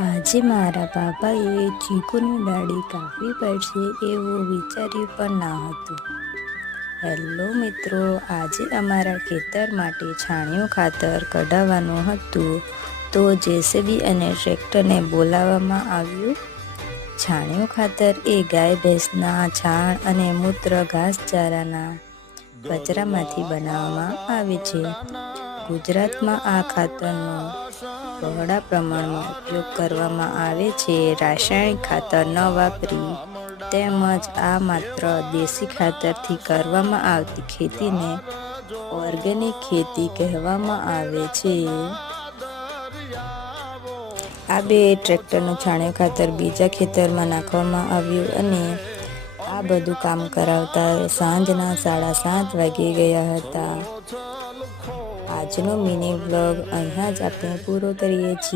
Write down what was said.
આજે મારા બાબાએ ચીકુની ડાળી કાપવી પડશે એવું વિચાર્યું પણ ના હતું. હેલો મિત્રો, આજે અમારા ખેતર માટે છાણિયું ખાતર કઢાવવાનું હતું, તો જેસીબી અને ટ્રેક્ટરને બોલાવવામાં આવ્યું. છાણિયું ખાતર એ ગાય ભેંસના છાણ અને મૂત્ર ઘાસચારાના કચરામાંથી બનાવવામાં આવે છે. ગુજરાતમાં આ ખાતરનો બહોળા પ્રમાણમાં ઉપયોગ કરવામાં આવે છે. રાસાયણિક ખાતર ન વાપરી તેમજ આ માત્ર દેશી ખાતરથી કરવામાં આવતી ખેતીને ઓર્ગેનિક ખેતી કહેવામાં આવે છે. આ બે ટ્રેક્ટરનું છાણિયું ખાતર બીજા ખેતરમાં નાખવામાં આવ્યું અને આ બધું કામ કરાવતા સાંજના 7:30 વાગી ગયા હતા. આજનો મિની વ્લોગ અહીંયા જ આપણે પૂરો કરીએ છીએ.